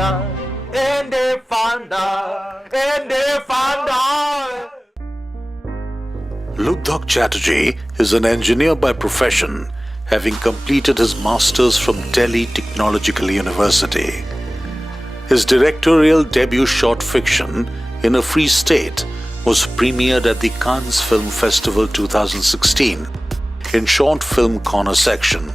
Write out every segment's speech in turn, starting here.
Funda, Ende Funda, Ende Funda. Lubdhak Chatterjee is an engineer by profession, having completed his masters from Delhi Technological University. His directorial debut short fiction, In a Free State, was premiered at the Cannes Film Festival 2016 in Short Film Corner section.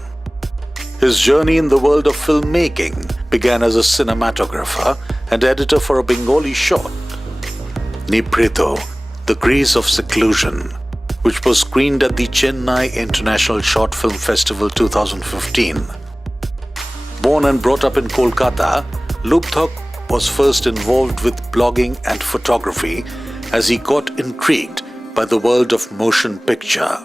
His journey in the world of filmmaking began as a cinematographer and editor for a Bengali short, Nibhrito, The Grays of Seclusion, which was screened at the Chennai International Short Film Festival 2015. Born and brought up in Kolkata, Lubdhak was first involved with blogging and photography as he got intrigued by the world of motion picture.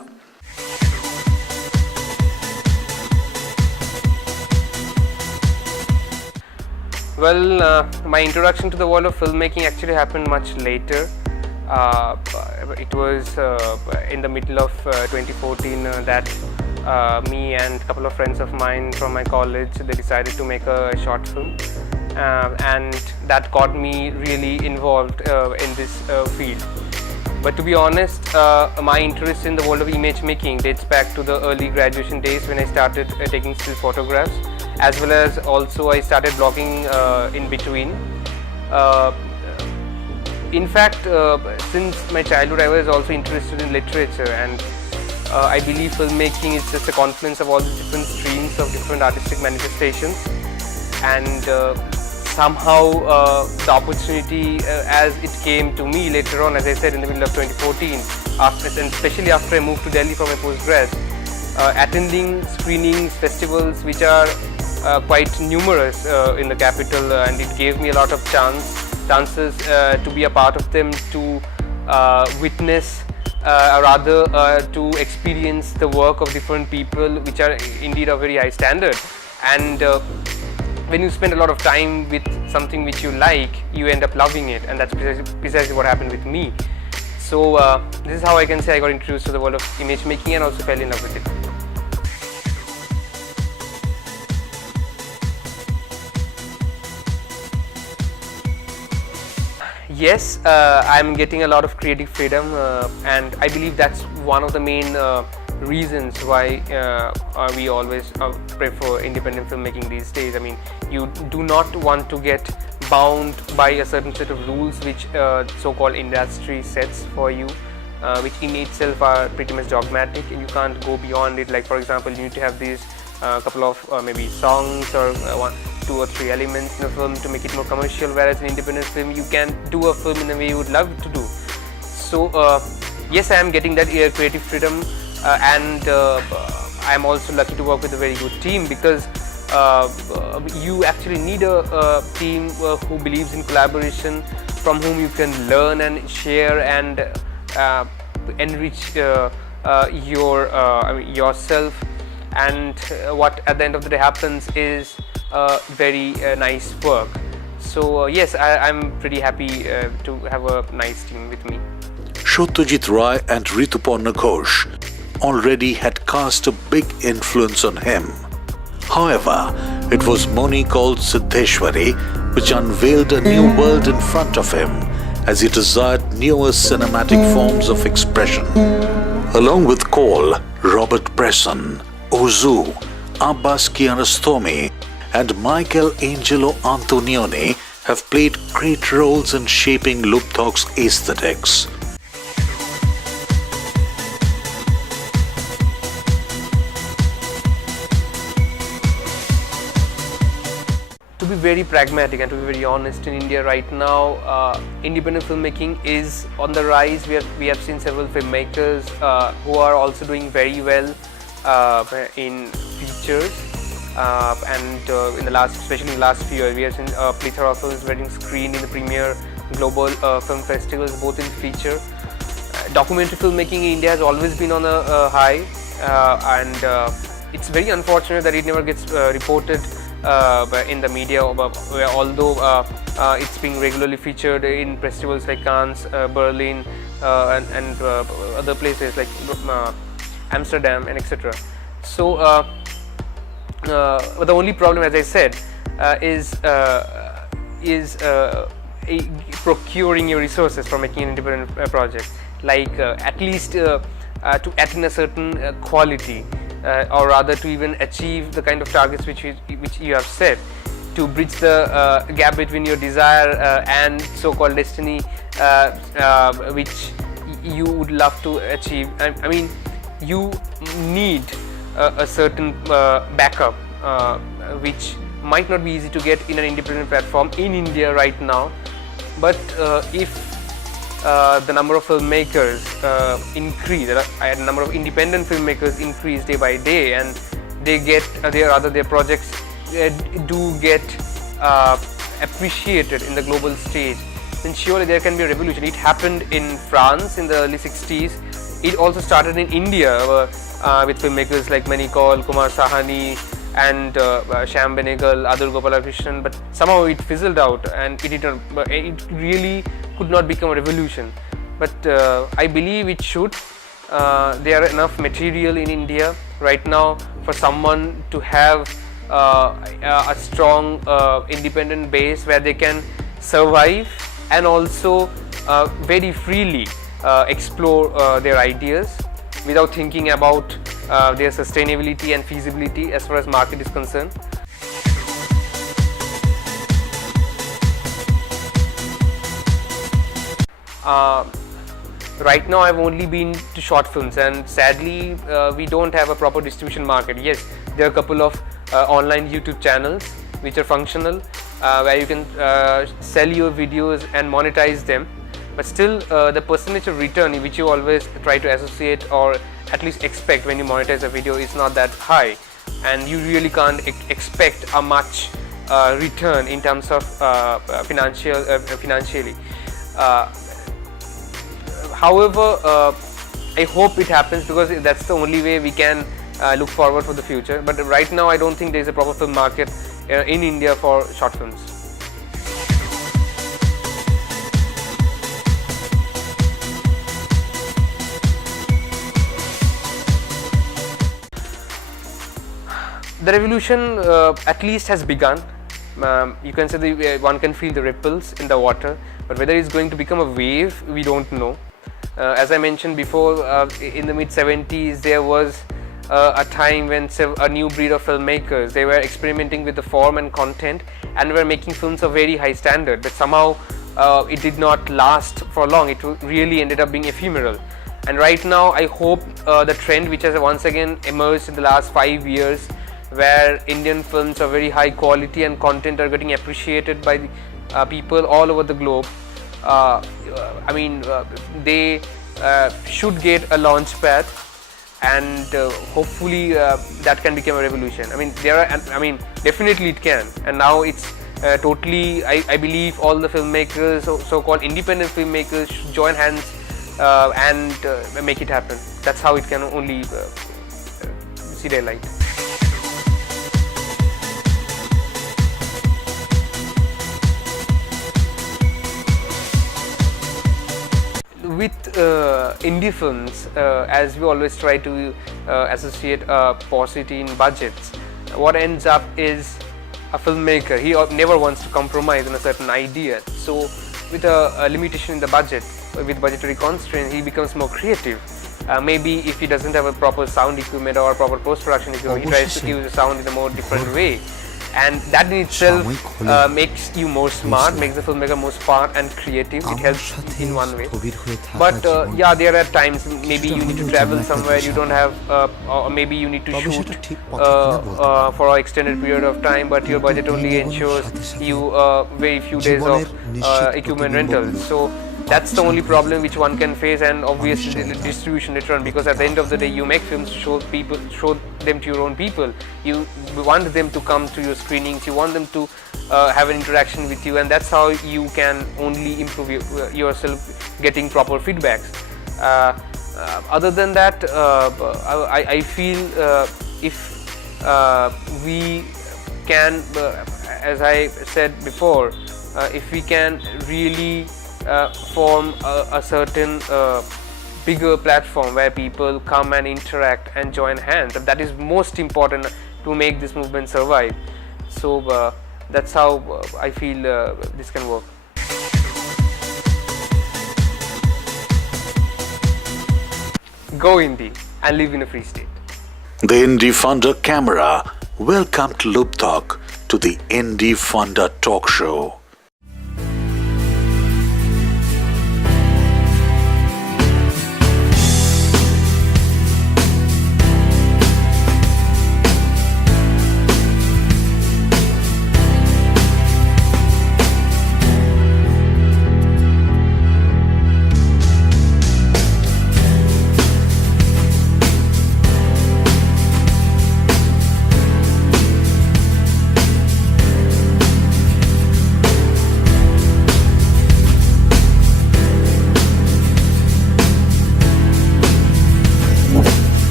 Well, my introduction to the world of filmmaking actually happened much later. It was in the middle of 2014 that me and a couple of friends of mine from my college, they decided to make a short film, and that got me really involved in this field. But to be honest, my interest in the world of image making dates back to the early graduation days when I started taking still photographs, as well as also I started blogging in between. In fact, since my childhood I was also interested in literature, and I believe filmmaking is just a confluence of all the different streams of different artistic manifestations, and somehow the opportunity as it came to me later on, as I said, in the middle of 2014, and especially after I moved to Delhi for my postgrad, attending screenings, festivals which are quite numerous in the capital, and it gave me a lot of chances to be a part of them, to witness or rather to experience the work of different people, which are indeed of very high standard. And when you spend a lot of time with something which you like, you end up loving it, and that's precisely what happened with me. So this is how I can say I got introduced to the world of image making and also fell in love with it. Yes, I'm getting a lot of creative freedom, and I believe that's one of the main reasons why we always prefer independent filmmaking these days. I mean, you do not want to get bound by a certain set of rules which so-called industry sets for you, which in itself are pretty much dogmatic, and you can't go beyond it. Like, for example, you need to have these couple of maybe songs or 2 or 3 elements in a film to make it more commercial, whereas in independent film you can do a film in a way you would love to do. So yes, I am getting that creative freedom, and I am also lucky to work with a very good team, because you actually need a team who believes in collaboration, from whom you can learn and share and enrich yourself, and what at the end of the day happens is very nice work. So yes, I'm pretty happy to have a nice team with me. Satyajit and Rituparno Ghosh already had cast a big influence on him. However, it was Moni called Siddheswari which unveiled a new world in front of him as he desired newer cinematic forms of expression. Along with Kaul, Bresson, Ozu, Abbas, Kiarastomi and Michaelangelo Antoninio have played great roles in shaping Lubdhak's aesthetics. To be very pragmatic and to be very honest, in India right now, independent filmmaking is on the rise. We have seen several filmmakers who are also doing very well in features, and in the especially in the last few years, we have seen a plethora of films getting screened in the premier global film festivals, both in feature. Documentary filmmaking in India has always been on a high, and it's very unfortunate that it never gets reported in the media, although it's being regularly featured in festivals like Cannes, Berlin, and other places like Amsterdam and etc. So but the only problem, as I said, is is procuring your resources for making an independent project, like at least to attain a certain quality, or rather to even achieve the kind of targets which you have set, to bridge the gap between your desire and so-called destiny, which you would love to achieve. I mean, you need a certain backup, which might not be easy to get in an independent platform in India right now. But if the number of filmmakers increase, the number of independent filmmakers increase day by day, and they get their projects do get appreciated in the global stage, then surely there can be a revolution. It happened in France in the early 60s. It also started in India with filmmakers like Kaul, Kumar Sahani, and Shyam Benegal, Adur Gopalakrishnan, but somehow it fizzled out, and it really could not become a revolution. But I believe it should. There are enough material in India right now for someone to have a strong independent base where they can survive and also very freely explore their ideas without thinking about their sustainability and feasibility as far as market is concerned. Right now I've only been to short films, and sadly we don't have a proper distribution market. Yes, there are a couple of online YouTube channels which are functional, where you can sell your videos and monetize them, but still the percentage of return which you always try to associate or at least expect when you monetize a video is not that high, and you really can't expect a much return in terms of financially. However, I hope it happens, because that's the only way we can look forward for the future. But right now I don't think there is a proper film market in India for short films. The revolution at least has begun. You can say one can feel the ripples in the water, but whether it's going to become a wave, we don't know. As I mentioned before, in the mid-70s there was a time when a new breed of filmmakers, they were experimenting with the form and content and were making films of very high standard, but somehow it did not last for long. It really ended up being ephemeral. And right now I hope the trend which has once again emerged in the last 5 years, where Indian films of very high quality and content are getting appreciated by people all over the globe. They should get a launch pad, and hopefully that can become a revolution. Definitely it can, and now it's totally, I believe all the filmmakers, so-called independent filmmakers, should join hands and make it happen. That's how it can only see daylight. With indie films, as we always try to associate paucity in budgets, what ends up is a filmmaker, he never wants to compromise on a certain idea. So with a limitation in the budget, with budgetary constraints, he becomes more creative. Maybe if he doesn't have a proper sound equipment or proper post-production equipment, he tries to use the sound in a more different way. And that in itself makes you more smart, makes the filmmaker more smart and creative. It helps in one way. But yeah, there are times maybe you need to travel somewhere, you don't have, or maybe you need to shoot for an extended period of time, but your budget only ensures you very few days of equipment rentals. So that's the only problem which one can face, and obviously the distribution return, because at the end of the day you make films to show them to your own people. You want them to come to your screenings, you want them to have an interaction with you, and that's how you can only improve yourself, getting proper feedbacks. Other than that, I feel if we can, as I said before, if we can really form a certain bigger platform where people come and interact and join hands, that is most important to make this movement survive. So That's how I feel this can work. Go indie and live in a free state. The Indie Funda camera welcomed Lubdhak to the Indie Funda talk show.